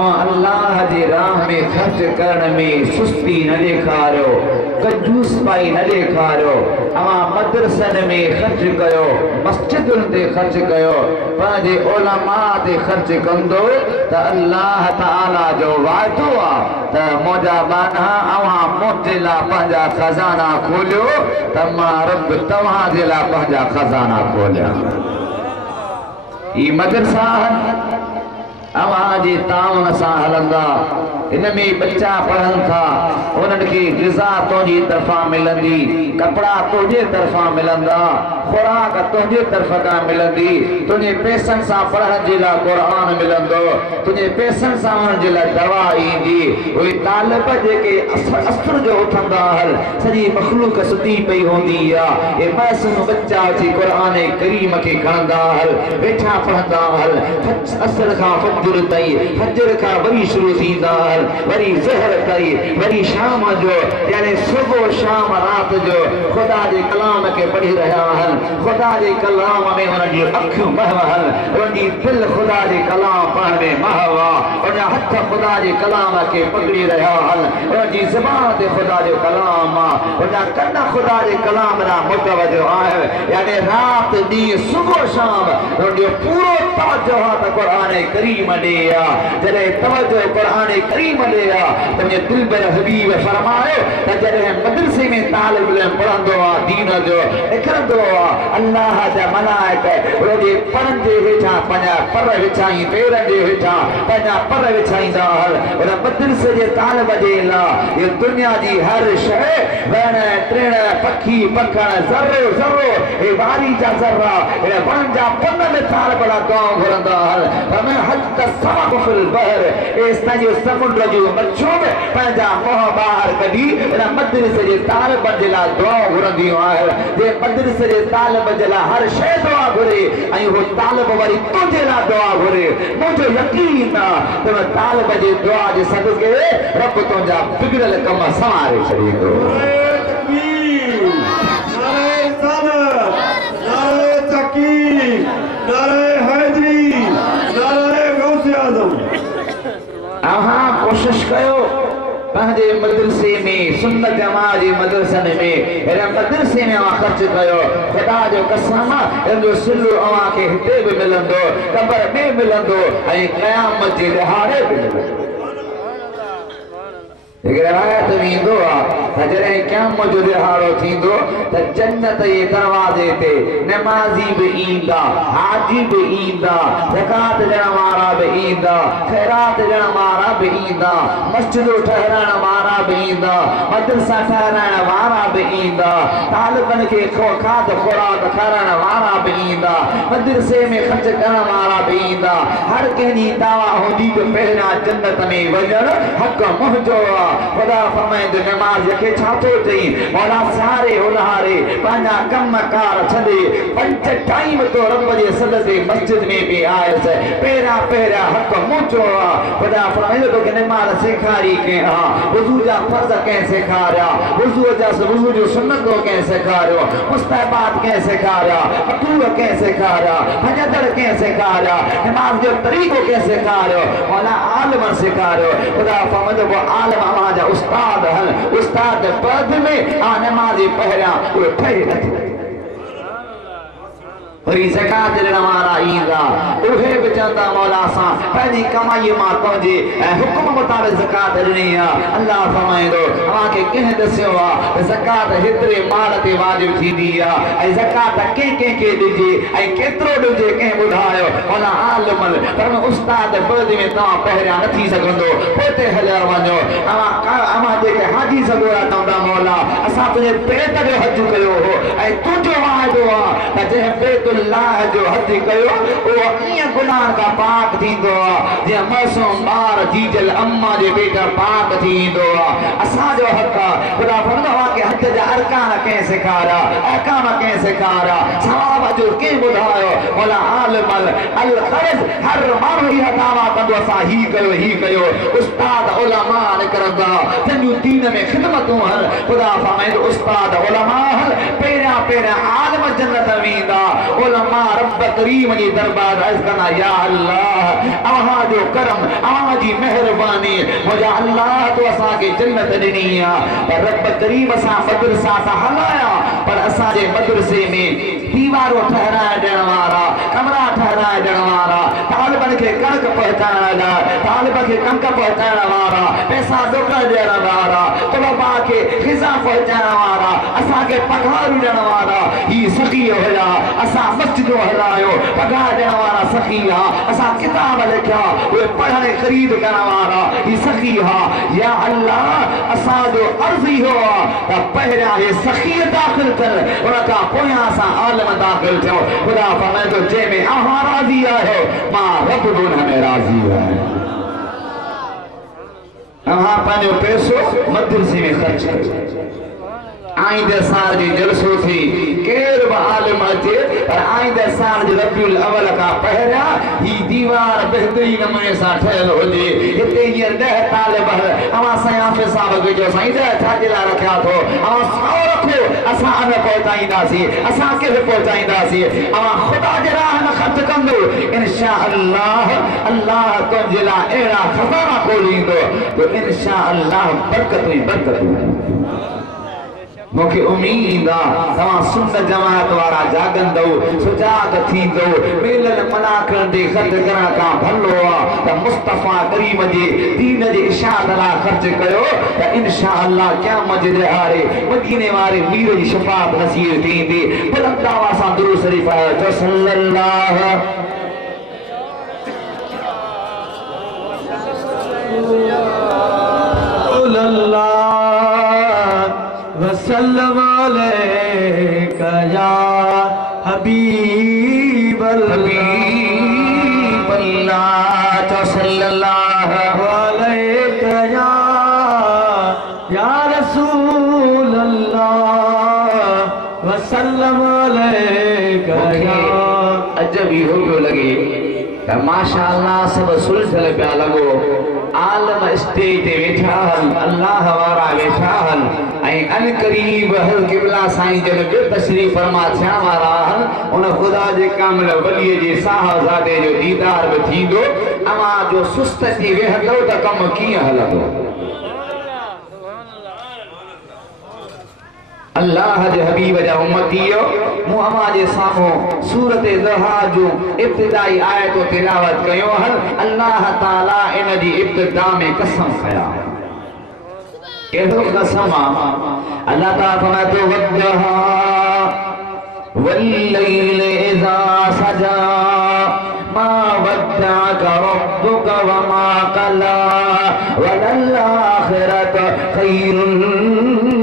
अल्लाह जी राह में खर्च करण में सुस्ती न ॾेखारियो, कंजूस पाई न ॾेखारियो। अवां मदरसन में खर्च कयो, मस्जिदुनि ते खर्च कयो, पंहिंजे उलमा ते खर्च कंदो त अल्लाह ताला जो वाइदो आहे त मुंहिंजा बाना अवां मुंहिंजे लाइ पंहिंजा खज़ाना खोलियो त मां रब तव्हांजे लाइ पंहिंजा खज़ाना खोलियां। ही मदरसा अवां तावन सां हलंदा, इनमें बच्चा पढ़न था, उन्हनि खे ग़िज़ा तुंहिंजी तरफ़ा मिलंदी, कपड़ा तुंहिंजे तरफ़ा मिलंदा, खुराक तुंहिंजे तरफ़ खां मिलंदी, तुंहिंजे पैसनि सां पढ़ण जे लाइ क़ुरान मिलंदो, तुंहिंजे पैसनि सां उन्हनि जे लाइ दवा ईंदी। उहे तालिब जेके असर जो उथंदा हल, सॼी मख़लूक सुती पई हूंदी आहे, हे मासूम बच्चा अची क़ुरान करीम खे खणंदा हल, वेठा पढ़ंदा हल, असर खां फजर ताईं, फजर खां वरी शुरू थींदा हल, वरी ज़हर ताईं, वरी शाम जो, यानी सुबह शाम रात जो खुदा जे कलाम के पढ़ी रहा हल, खुदा जे कलाम में उन्हनि जी अखियूं महव हल, उन्हनि जी दिल खुदा जे कलाम पढ़ण में महव आहे, उनजा हथ खुदा जे कलाम के पकड़ी रहा हल, उन्हनि जी ज़बान ते खुदा जो कलाम आहे, उनजा कन खुदा जे कलाम ॾांहुं मुतवजो आहे। यानी रात ॾींहुं सुबह शाम उन्हनि जो पूरो तवजो आहे त क़ुरान करीम ॾे आहे। जॾहिं तवजो क़ुरान करीम ॾे आहे त मुंहिंजे दिलबर हबीब फरमायो त जॾहिं मदरसे में तालिब इल्म पढ़ंदो आहे दीन जो, निकिरंदो आहे, अल्लाह जा मलाइक उनजे परनि जे हेठां पंहिंजा पर विछाई, पेरनि जे हेठां पंहिंजा पर विछाईंदा हल। उन मदरसे जे तालिब जे लाइ इहा दुनिया जी हर शइ, वण टिण, पखी पखण, ज़र्रो ज़र्रो, हे वारी जा ज़र्रा, इन वण जा पन में तालिब ला दुआ घुरंदा हल। फमे हद सबक़ फिल बहर, इस ताईं समुंड जो मच्छो में पंहिंजा मोह ॿाहिरि कढी इन मदरसे जे तालिब जे लाइ दुआ घुरंदियूं आहिनि। जे मदरसे जे तालिब जे लाइ हर शइ दुआ घुरे ऐं उहो तालिब वरी तुंहिंजे लाइ दुआ घुरे। मुंहिंजो यकीन आहे त तालिब जे दुआ जे सदके रब तुंहिंजा बिगड़ल कम संवारे छॾींदो। कोशिश कयो पंहिंजे मदरसे में, सुन्नत जमात जे मदरसन में, इन मदरसे में अवां ख़र्च कयो। खुदा जो कसम, इनजो सिलो अवां खे हिते बि मिलंदो, क़बर में मिलंदो ऐं क़यामत जे ॾिहाड़े बि मिलंदो। हिकु रिवायत में ईंदो आहे त जॾहिं क़यामत जो ॾिहाड़ो थींदो त जन्नत जे दरवाज़े ते नमाज़ी बि ईंदा, हाजी बि ईंदा, ज़कात ॾियण वारा बि ईंदा, ख़ैरात ॾियण वारा बि ईंदा, मस्जिदूं ठहिराइण वारा बि ईंदा, मदरसा ठहिराइण वारा बि ईंदा, तालिबनि खे खाद खुराक खाराइण वारा बि ईंदा, मदरसे में ख़र्च करण वारा बि ईंदा। हर कंहिंजी दावा हूंदी त पहिरियां जन्नत में वञणु हक़ मुंहिंजो आहे। खुदा फरमाईंदो नमाज़ खे छा थो चई, मौला सारे उल्हारे पंहिंजा कम कार छॾे 5 टाइम तो रब जे सदके मस्जिद में भी आयसि, पहिरियां पहिरियां हक़ मुंहिंजो आहे। खुदा फरमाईंदो तोखे नमाज़ सेखारी कंहिं आहे, वुज़ू जा फर्ज़ कंहिं सेखारिया, वुज़ू जो सुन्नतो कंहिं सेखारियो, मुस्तहबात कंहिं सेखारिया, अतूब कंहिं सेखारिया, भॼदड़ कंहिं सेखारिया, नमाज़ जो तरीक़ो कंहिं सेखारियो, मौला आलिम सेखारियो। खुदा फरमाईंदो आलिम अवां जा उस्ताद हल, उस्ताद पद में आ नमाज़ी पहिरियां उहे ठही नथी। वरी ज़कात ॾियण वारा ईंदा, उहे बि चवंदा मौला असां पंहिंजी कमाईअ मां तुंहिंजे हुकुम मुताबिक़ ज़कात ॾिनी आहे। अल्लाह फरमाईंदो अव्हांखे कंहिं ॾसियो आहे त ज़कात हेतिरे माल ते वाजिब थींदी आहे ऐं ज़कात कंहिंखे ॾिजे ऐं केतिरो ॾिजे कंहिं ॿुधायो। मौला आलिम पर उस्ताद पद में तव्हां पहिरियां न थी सघंदो, पोइ हलिया वञो। अव्हां जेके हाजी सगोरा चवंदा मौला असां तुंहिंजे पेट जो हज कयो हो ऐं तुंहिंजो वाइदो आहे त जंहिं पेट अल्लाह जो हज कयो वो ईअं गुनाह का पाक थींदो आहे जीअं मासूम ॿार जीजल अम्मा जे पेट पाक थींदो आहे। असांजो हक़ आहे। खुदा फरमाईंदो आहे कि हज जा अरकान कंहिं सेखारिया, अहकाम कंहिं सेखारिया, सवाब जो कंहिं ॿुधायो। मौला आलिम अल क़र्ज़ हर माण्हू इहा दावा कंदो असां ही कयो। उस्ताद उलमा निकिरंदा जंहिंजूं दीन में ख़िदमतूं हल। खुदा फरमाईंदो उस्ताद उलमा हल, पहिरियां आलिम जन्नत में ईंदा। मां रब करीम जी दरबार अर्ज़ कना या अल्लाह अव्हां जो करम अव्हां जी मेहरबानी मुझा अल्लाह तो असां के जन्नत ॾिनी आहे पर रब करीम सां मदरसा सां हलाया पर असां जे मदरसे में दीवारों ठहराए ॾियण वारा कमरा ठहराए ॾियण वारा तालिबन खे कणक पहुचाइण लाइ तालिब खे कणक पहुचाइण वारा पैसा ॾोकड़ ॾियण वारा तलबा खे ग़िज़ा पहुचाइण वारा असांखे पघार ॾियण वारा ही सखी हुया असां मस्जिद हलायो पघार ॾियण वारा सखी हा असां किताब लिखिया उहे पढ़ण ख़रीद करण वारा ही सखी हा या अल्लाह असांजो अर्ज़ इहो आहे त पहिरियां हे सखी दाख़िल थियनि उन खां पोयां असां आलिम दाख़िल थियो ख़ुदा फरमाए थो जंहिंमें अव्हां राज़ी आहियो मां रब बि उन में राज़ी आहियां अव्हां पंहिंजो पैसो मदरसे में ख़र्च कयो आइंदे साल जी जलसो थी केर बि आलिम अचे पर आइंदे साल जी रबीउल अवल खां पहिरियां ही दीवार बेहतरीन नमूने सां ठहियल हुजे हिते हींअर 10 तालिब अवां साईं हाफ़िज़ साहब खे चयो साईं 10 छाजे लाइ रखिया थो अवां सौ रखो असां अन पहुचाईंदासीं असां किथे पहुचाईंदासीं अवां ख़ुदा जे राह में ख़र्च कंदो इंशा अल्लाह अल्लाह तुंहिंजे लाइ अहिड़ा खज़ाना खोलींदो तो इंशा अल्लाह बरकत ई बरकत मुझे उम्मीद तव्हां सुन्नत जमात वारा जागंदो सुजाग थींदो मेलल मना करंदे ख़र्च करण खां भलो आहे त मुस्तफ़ा करीम जे दीन जे इशाअत लाइ ख़र्च कयो त इंशा अल्लाह क़यामत जे ॾिहाड़े मदीने वारे मीर जी शफ़ाअत नसीब थींदी बुलंद आवाज़ सां दुरूद शरीफ़ आयो सल्लल्लाहु वसल्लम अलैका या हबीब अल्लाह सल्लल्लाहु अलैका या रसूल अल्लाह वसल्लम अलैका या अजब ही हो पियो लगे त माशाअल्लाह सब सुलझल पिया लगो आलम स्टेज ते वेठा हल अल्लाह वारा वेठा हल ऐं अन करीब हल क़िबला साईं जन बि तशरीफ़ फरमा थियण वारा हल उन ख़ुदा जे कामिल वलीअ जे साहबज़ादे जो दीदार बि थींदो अवां जो सुस्त थी वेहंदो त कमु कीअं हलंदो अल्लाह जे हबीब जा उम्मतियो मूं अवां जे साम्हूं सूरत ज़हा जो इब्तिदाई आयतो तिलावत कयो हल अल्लाह ताला इन जी इब्तिदा में कसम खया कहिड़ो कसम अल्लाह ताला फरमातो वद्दहा वल्लैल इज़ा सजा मा वद्दअक रब्बुक वमा क़ला वलल आखिरतु खैरुन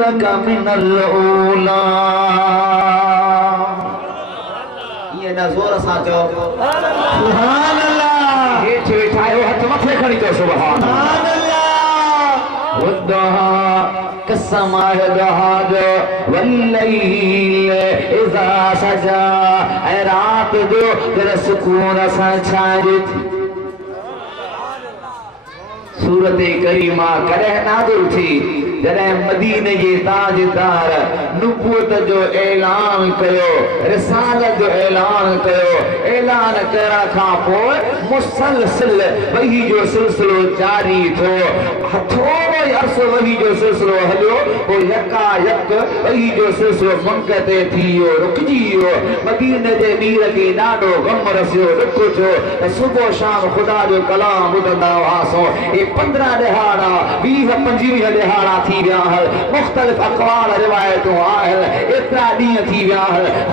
लक मिनल ऊला ये ना जोर सां चओ सुभान अल्लाह हेठि वेठा आहियो हथ मथे खणी चओ सुभान अल्लाह वद्दहा कसम आहे दहा जो वल्लैल इज़ा सजा ऐं रात जो जॾहिं सुकून सां छांइजे सूरत करीमा कॾहिं नाज़िल थी जॾहिं मदीने जे ताजदार नुबूवत जो ऐलान कयो रिसालत जो ऐलान कयो ऐलान करण खां पोइ मुसलसिल वही जो सिलसिलो जारी थियो थोरो ई अरसो वही जो सिलसिलो हलियो पोइ यकायक वही जो सिलसिलो मुनक़ते थी वियो रुकिजी वियो मदीने जे मीर खे ॾाढो ग़म रसियो ॾुख थियो त सुबुह शाम ख़ुदा जो कलाम ॿुधंदा हुआसीं हे 15 ॾिहाड़ा 20-25 ॾिहाड़ा थी विया मुख़्तलिफ़ अक़वाल रिवायतूं आहिनि एतिरा ॾींहं थी विया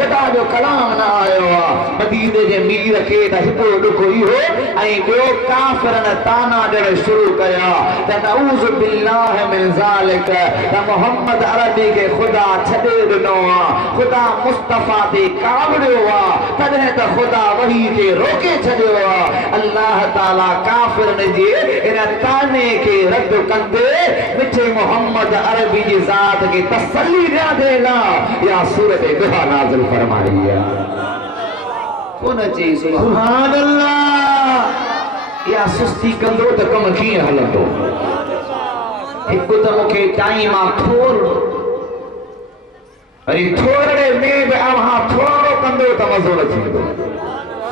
ख़ुदा जो कलाम न आयो आहे मदीने जे मीर खे त हिकिड़ो ॾुख इहो ऐं ॿियो काफ़िरनि ताना ॾियण शुरू कया त नऊज़ बिल्लाह मिन ज़ालिक त मोहम्मद अरबी खे ख़ुदा छॾे ॾिनो आहे ख़ुदा मुस्तफ़ा ते कावड़ियो आहे तॾहिं त ख़ुदा वही खे रोके छॾियो आहे अल्लाह ताला काफ़िरनि जे इन ताने खे रद्द कंदे मिठे मोहम्मद अरबी जी ज़ात खे तसल्ली ॾियां ला या सूरत दुहा नाज़िल फरमाई आहे कोन चई सुभान अल्लाह या सुस्ती कंदो त कम कीअं हलंदो हिकु त मूंखे टाइम आहे थोरो वरी थोरे में बि अव्हां थोरो कंदो त मज़ो न थींदो।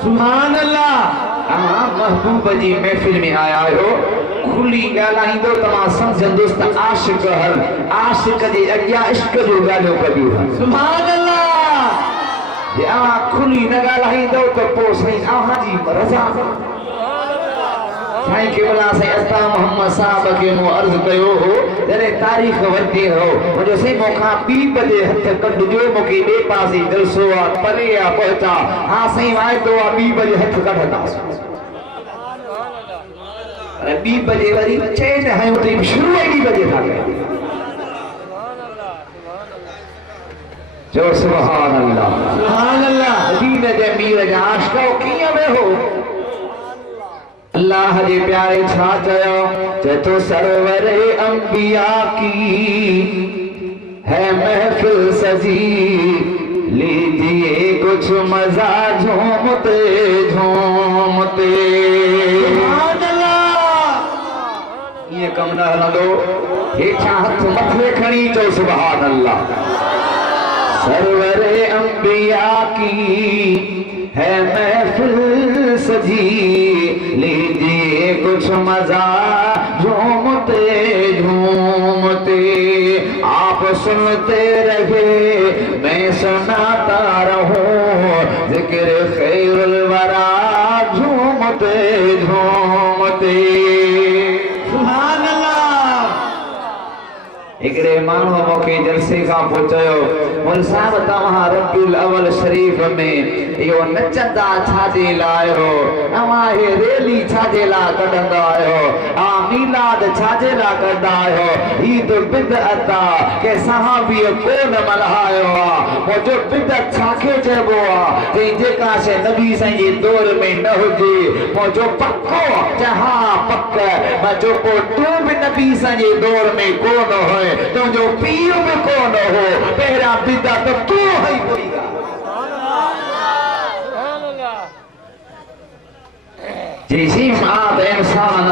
सुभान अल्लाह। महबूब जी महफिल में आया हो खुली ॻाल्हाईंदो त मां सम्झंदुसि त आशिक़ हर आशिक़ जे अॻियां इश्क जो ॻाल्हियो कढियो है। सुभान अल्लाह। जे खुली न ॻाल्हाईंदो त पोइ साईं जी रज़ा साईं केवला से अस्ता मोहम्मद साहब के मो अर्ज कयो हो जरे तारीख वरती हो मुझे से मोखा 2 बजे हथ कढजो मोके बे पासे जलसो आ परे आ पहुंचा हां साईं वायदो आ 2 बजे हथ कढदास अरे 2 बजे वरी चैन है उठी शुरू 2 बजे था जो सुभान अल्लाह सुभान अल्लाह। दीन जे मीर जा आशिक़ किया में हो अल्लाह जे प्यारे छा चयो चतो सरवर अंबिया की है महफिल सजी लीजिए कुछ मजा झूमते झूमते। सुभान अल्लाह। ये कम न हलंदो हेठा हथ मथे खणी चो सुभान अल्लाह। सरवर अंबिया की है महफिल सजी लीजिए कुछ मजा झूमते झूमते आप सुनते रहे मैं सुनाता रहूं जिक्र खैरुल वरा झूमते झूमते। सुभान अल्लाह। एकड़े मानो मोके जलसे का पहुंचयो मोल साहब तव्हां रबीउल अव्वल शरीफ में यो नचंदा छाजे लायो अवा हे रैली छाजे ला कढंदा आयो आ मीलाद छाजे ला कढंदा आयो ही तो बिदअत के सहाबी कोन मल्हायो आ मुझो बिदअत छाके चइबो आ जे जेका से नबी साईं जे दौर में न हुजे मुझो पक्को जहां पक मुझो को तू भी नबी साईं जे दौर में कोन होए तो जो पीर भी कोन हो पहरा बिदअत तू है कोई जैसी मात इंसान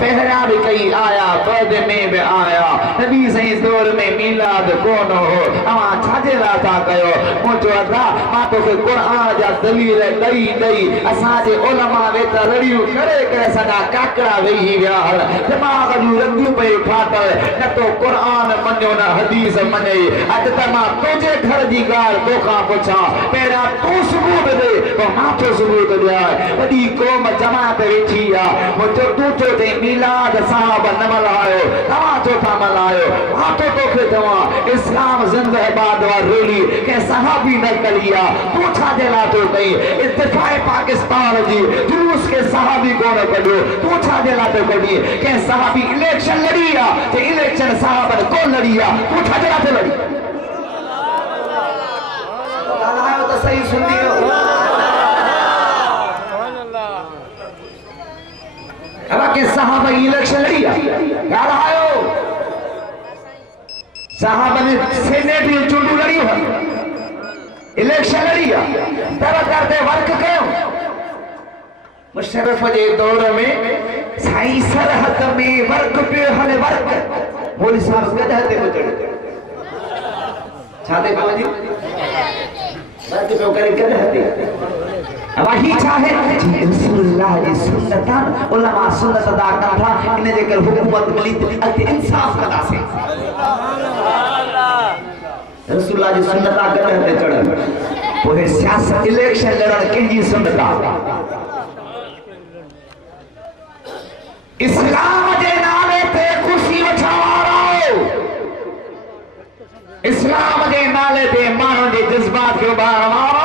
पहरा भी कई आया बाद में भी आया नबी सही दौर में मीलाद कौन हो अवा छाजे ला था कयो मुझो अदा मां तो के कुरान जा दलील दई दई असा जे उलमा वे त रड़ियो करे करे सदा काकड़ा वेही विया हर दिमाग जू रंगियो पे फाटल न तो कुरान मन्यो न हदीस मने अज त मां तुझे घर जी गाल तोखा पुछा पहरा तू सबूत दे तो मां तो सबूत दे वडी कौम जमात वेठी आ मुझो तू तो दे मीलाद साहब न मल्हायो तवा तो था मल्हायो मां तो तोखे दवा इस्लाम जिंदाबाद वा रोली के सहाबी न कलिया तू छा जे ला तो कई इत्तेफाक पाकिस्तान जी जुलूस के सहाबी कोन कढो तू छा जे ला तो कढी के सहाबी इलेक्शन लड़िया ते इलेक्शन साहब को लड़िया तू छा जे ला तो लड़ी गालायो तो सही सुनियो के साहब इलेक्शन लड़िया गालायो साहब ने सेनेट में चुनाव लड़ी है इलेक्शन लड़िया तर करते वर्क कयो मुशर्रफ जे दौर में साई सरहद में वर्क पे हले वर्क मौलवी साहब गदहते बचड़े छाते बाबा जी वर्क पे करे गदहते अब ही चाहे रसूलुल्लाह की सुन्नत उलमा सुन्नत अदा करा इन जे कर हुकूमत मिली अत इंसाफ कदा से रसूलुल्लाह जी सुन्नत अदा करते चढ़ ओहे सियासत इलेक्शन लड़न केजी सुन्नत इस्लाम जे नाले पे खुशी वठावारो इस्लाम जे नाले पे मानव जे जज्बात के उभारवारो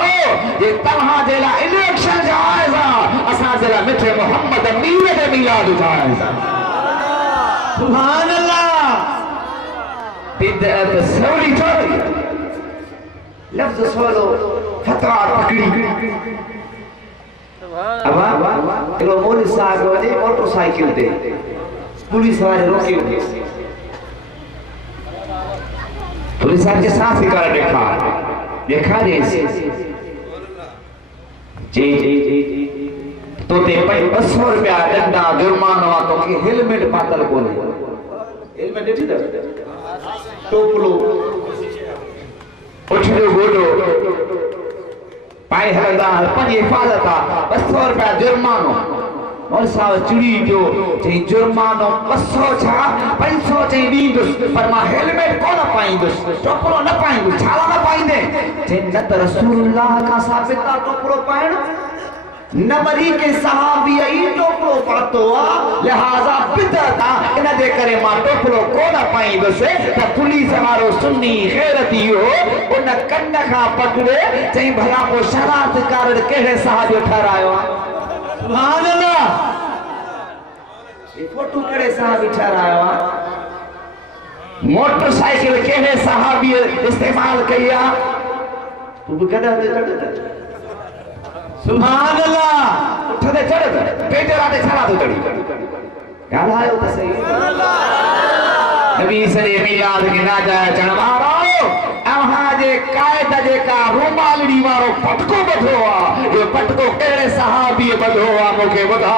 ये तव्हां जे ला इलेक्शन जायजा असा जे ला मिठे मोहम्मद मीर दे मिलाद जायजा। सुभान अल्लाह। बिदअत सौली थोड़ी लफ्ज सोलो फतवा पकड़ी अब एगो मौलवी साहब वने मोटरसाइकिल ते पुलिस वाले रोके पुलिस वाले के साथ ही कर देखा दे जी तो ते 200 रुपया दंडा जुर्मानो तो के हेलमेट पातल कोने हेलमेट देती दे टोपलो उठियो गोडो पाए हलंदा 5 हिफाज़त आ 200 रुपया जुर्मानो और साहब चिड़ी जो चई जुर्मानो 200 छा 500 चई दींदुस पर मां हेलमेट कोन पाईंदुस टोपरो न पाईंदुस छाला न पाईंदे चई न त रसूलुल्लाह का साबित आ टोपरो पाइण न वरी के सहाबी ई टोपरो पातो आ लिहाजा बिदत आ इन दे करे मां टोपरो कोन पाईंदुस त पुलिस वारो सुन्नी गैरती हो उन कन खां पकड़े चई भला को शरारत कारण केड़े सहाबी ठहरायो आ सुभान अल्लाह ये फोटो केड़े सहाबी ठहरायो आ मोटरसाइकिल केड़े सहाबी इस्तेमाल कया तू कदा चढ़ सुभान अल्लाह उठदे चढ़ पेटे राते छड़ा तो चढ़ी याद आयो त सही नबी सरे मिलाद के ना जाए चढ़ मारो अहां जे कायदा जे का रुमालड़ी वारो पटको बधो आ ये पटको केड़े सहाबी बधो आ मोके बधा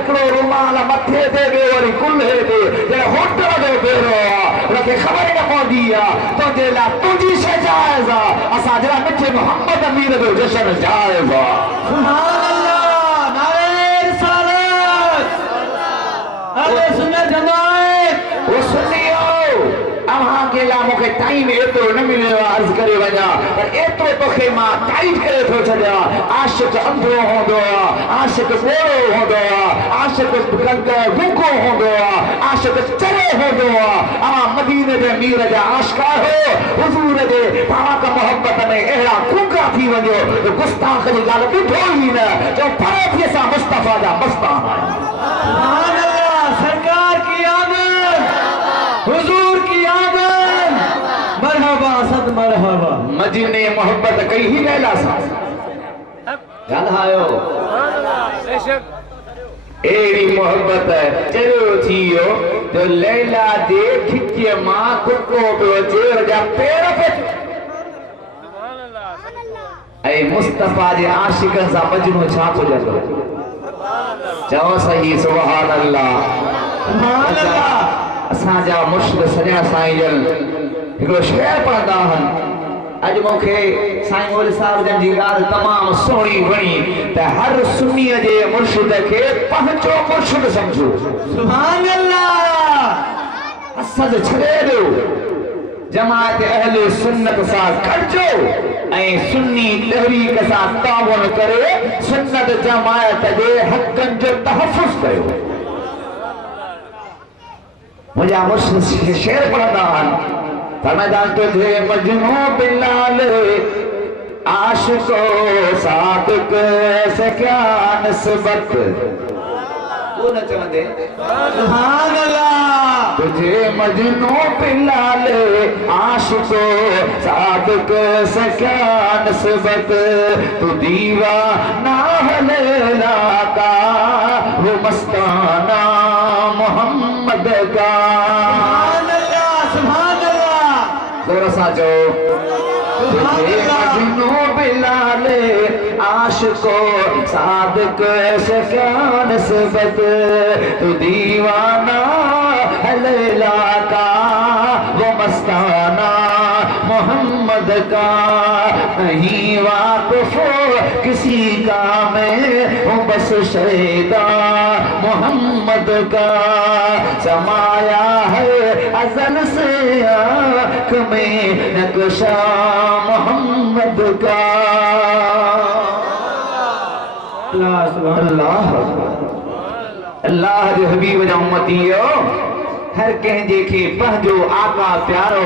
एकड़ो रुमाल मथे ते दे वरी कुल्हे ते जे होटल दे बेरो आ उनके खबर न पौंदी आ तो जे ला तुजी से जायज आ असा जरा मिठे मोहम्मद अमीर जो जशन जायज आ सुभान अल्लाह नारे रिसालत अहले सुन्नत जमात वो सुनियो अहां के ला मोके टाइम एतो न मिले अर्ज करे वजा पर एतो तोखे मां टाइट करे थो छड्या आशिक अंधो होंदो आशिक बोरो होंदो आशिक गुंगो होंदो आशिक चरे होंदो अहां मदीने दे मीर जा आशिकार हो हुजूर दे पाक मोहब्बत में एड़ा गुंगा थी वजो तो गुस्ताख जी गाल ॾिठो ही न जो फरे थी सा मुस्तफा जा मस्तान सुभान अल्लाह सरकार की आमद हुजूर की आमद मरहबा सद मरहबा मदीने मोहब्बत कई ही लैला सा याद आयो एड़ी मोहब्बत चलो थियो तो लैला दे खिचे मां कुको पे चेर जा पैर पे ऐ मुस्तफा जे आशिकन सा मजनू छा को जंदो चओ सही सुभान अल्लाह सुभान अल्लाह असा जा मुर्शिद सजा साईं जन हिकड़ो शेर पढ़ंदा हन अज मोखे साईं मोल साहब जन जी गाल तमाम सोहणी वणी त हर सुन्नी जे मुर्शिद के पहुंचो मुर्शिद समझो सुभान अल्लाह असद छड़े दो जमात अहले सुन्नत सा खड़जो ऐ सुन्नी तहरीक सा तावन करे सुन्नत जमात दे हकन जो तहफ्फुज़ कयो मुझा मुर्शिद शेर पढ़ंदा हन फरमादान तुझे मजनू बिलाल आशिको सादिक से क्या निस्बत वो न चवंदे सुभान अल्लाह तुझे मजनू बिलाल आशिको सादिक से क्या निस्बत तू दीवाना है लैला का वो मस्ताना मोहम्मद का सुभान अल्लाह जोर सा जो तुझे मजनू बिलाल आशिको सादिक से क्या निस्बत तू दीवाना है लैला का वो मस्ताना मोहम्मद का नहीं वाकिफ किसी का मैं हूँ बस शैदा मोहम्मद का समाया है अज़ल से आँख में नक्शा मोहम्मद का अल्लाह अल्लाह जो हबीब जा उम्मतियो हर कंहिं जे खे पंहिंजो आका प्यारो